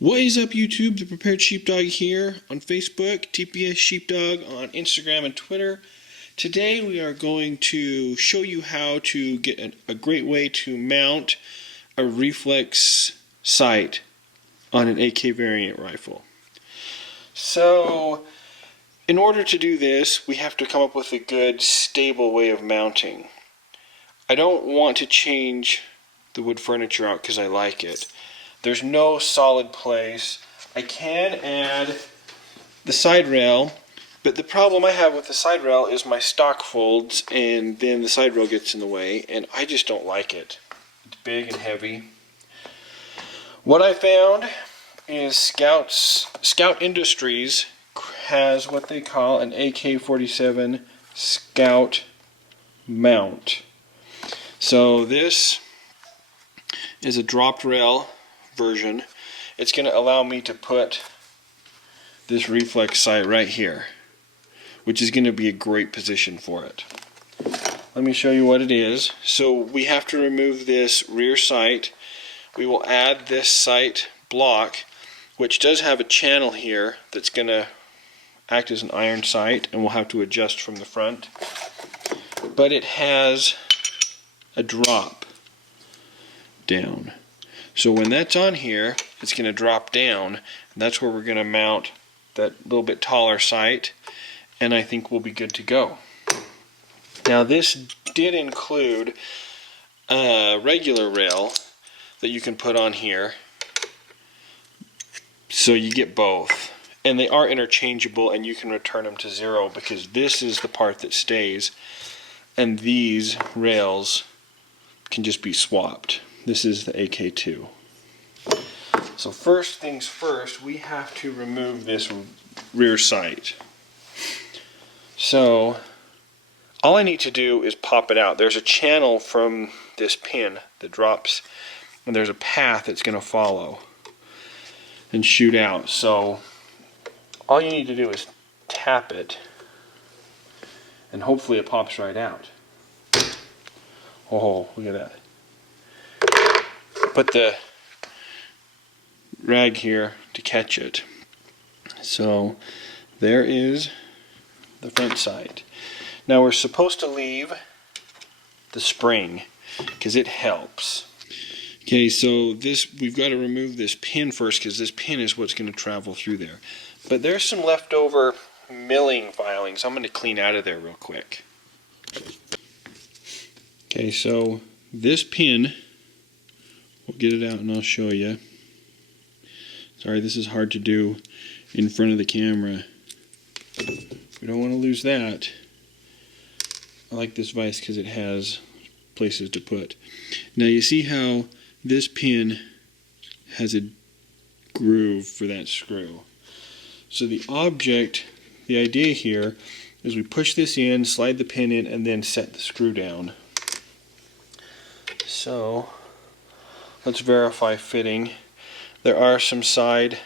What is up, YouTube? The Prepared Sheepdog here on Facebook, TPS Sheepdog on Instagram and Twitter. Today we are going to show you how to get a great way to mount a reflex sight on an AK variant rifle. So, in order to do this, we have to come up with a good, stable way of mounting. I don't want to change the wood furniture out because I like it. There's no solid place. I can add the side rail, but the problem I have with the side rail is my stock folds and then the side rail gets in the way, and I just don't like it. It's big and heavy. What I found is Scout Industries has what they call an AK-47 Scout mount. So this is a dropped rail version. It's going to allow me to put this reflex sight right here, which is going to be a great position for it. Let me show you what it is. So we have to remove this rear sight. We will add this sight block, which does have a channel here that's going to act as an iron sight, and we'll have to adjust from the front. But it has a drop down. So when that's on here, it's going to drop down, and that's where we're going to mount that little bit taller sight, and I think we'll be good to go. Now this did include a regular rail that you can put on here, so you get both. And they are interchangeable, and you can return them to zero, because this is the part that stays, and these rails can just be swapped. This is the AK-2. So first things first, we have to remove this rear sight. So all I need to do is pop it out. There's a channel from this pin that drops, and there's a path it's going to follow and shoot out. So all you need to do is tap it, and hopefully it pops right out. Oh, look at that. Put the rag here to catch it. So there is the front sight. Now we're supposed to leave the spring because it helps. Okay, so we've got to remove this pin first, because this pin is what's going to travel through there. But there's some leftover milling filings I'm going to clean out of there real quick. Okay, so this pin, we'll get it out and I'll show you. Sorry, this is hard to do in front of the camera. We don't want to lose that. I like this vise because it has places to put. Now you see how this pin has a groove for that screw. So the idea here is we push this in, slide the pin in, and then set the screw down. So let's verify fitting. There are some side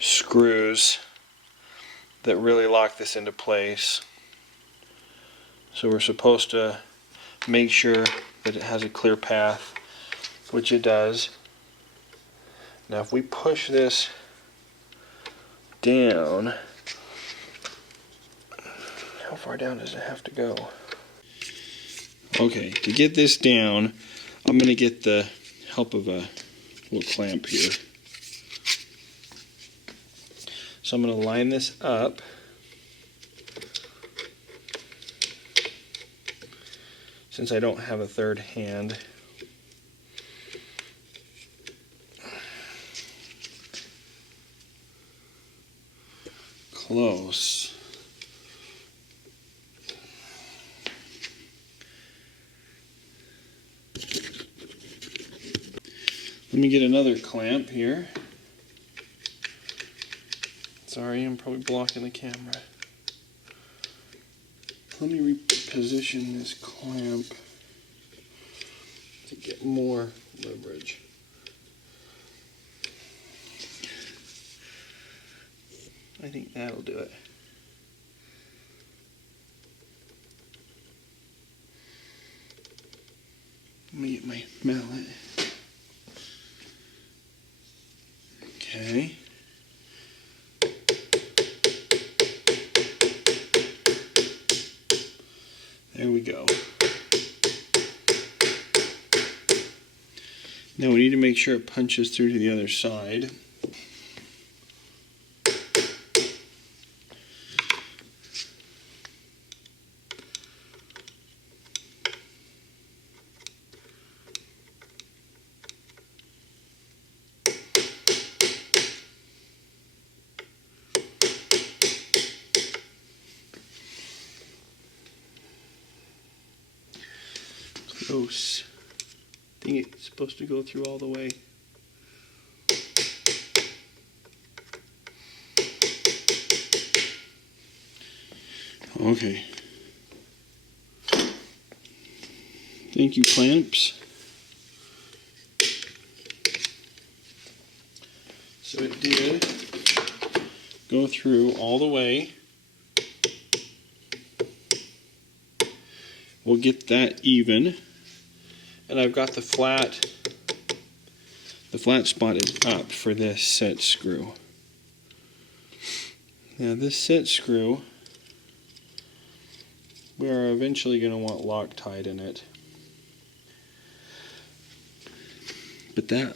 screws that really lock this into place. So we're supposed to make sure that it has a clear path, which it does. Now if we push this down, how far down does it have to go? Okay, to get this down, I'm going to get the help of a little clamp here. So I'm going to line this up. Since I don't have a third hand. Close. Let me get another clamp here. Sorry, I'm probably blocking the camera. Let me reposition this clamp to get more leverage. I think that'll do it. Let me get my mallet. Okay. There we go. Now we need to make sure it punches through to the other side. Close. I think it's supposed to go through all the way. Okay. Thank you, clamps. So it did go through all the way. We'll get that even. And I've got the flat spot is up for this set screw. Now this set screw, we are eventually going to want Loctite in it. But that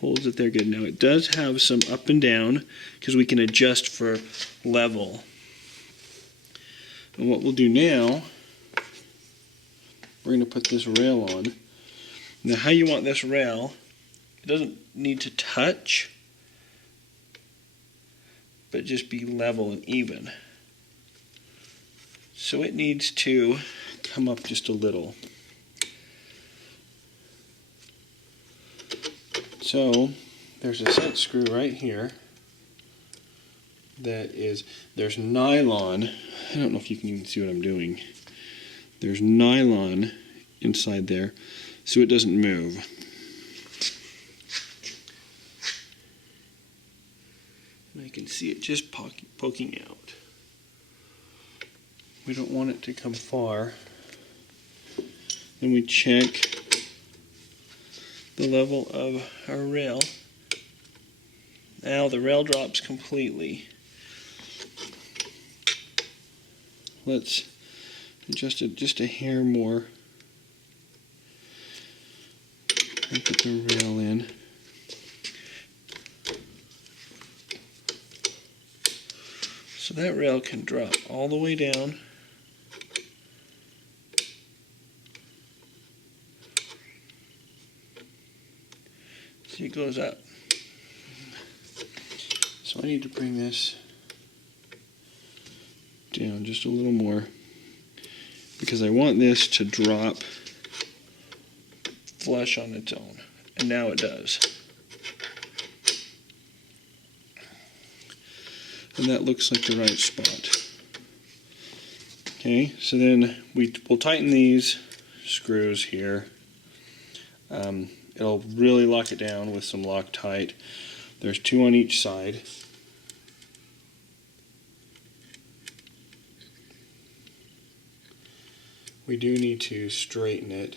holds it there good. Now it does have some up and down because we can adjust for level. And what we'll do now, we're going to put this rail on. Now how you want this rail, it doesn't need to touch, but just be level and even. So it needs to come up just a little. So there's a set screw right here that is, there's nylon. I don't know if you can even see what I'm doing. There's nylon inside there so it doesn't move. And I can see it just poking out. We don't want it to come far. Then we check the level of our rail. Now the rail drops completely. Let's adjust it just a hair more and put the rail in. So that rail can drop all the way down. See, it goes up. So I need to bring this down just a little more because I want this to drop flush on its own, and now it does. And that looks like the right spot. Okay, so then we'll tighten these screws here. It'll really lock it down with some Loctite. There's 2 on each side. We do need to straighten it.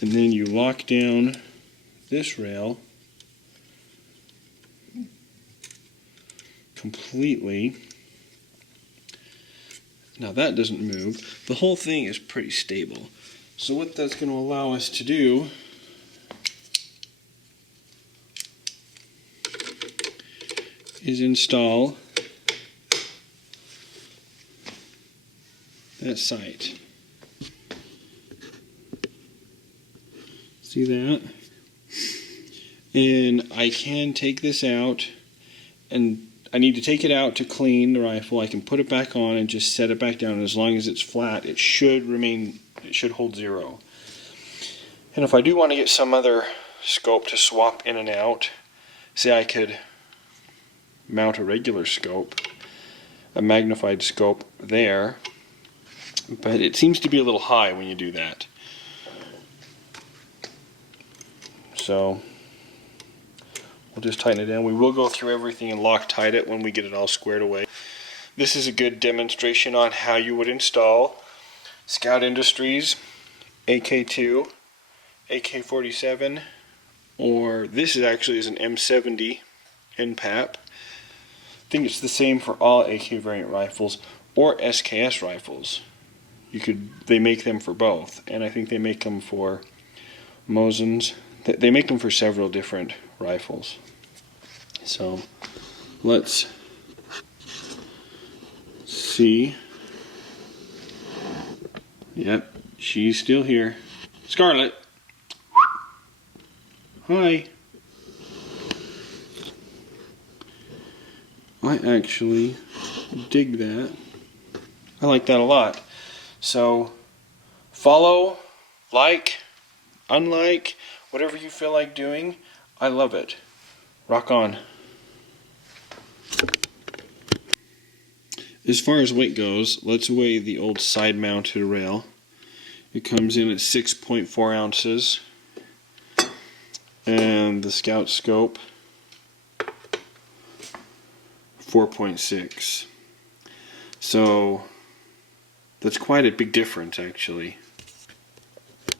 And then you lock down this rail completely. Now that doesn't move. The whole thing is pretty stable. So what that's going to allow us to do is install that sight. See that? And I can take this out, and I need to take it out to clean the rifle. I can put it back on and just set it back down, and as long as it's flat, it should hold 0. And if I do want to get some other scope to swap in and out, say I could mount a regular scope, a magnified scope there, but it seems to be a little high when you do that. So we'll just tighten it down. We will go through everything and Loctite it when we get it all squared away. This is a good demonstration on how you would install Scout Industries AK-2, AK-47, or this is actually is an M70 NPAP. I think it's the same for all AK variant rifles or SKS rifles. They make them for both, and I think they make them for Mosins. They make them for several different rifles. So let's see. Yep, she's still here. Scarlet. Hi. I actually dig that. I like that a lot. So follow, like, unlike, whatever you feel like doing. I love it. Rock on. As far as weight goes, let's weigh the old side-mounted rail. It comes in at 6.4 ounces. And the Scout scope, 4.6. So that's quite a big difference, actually.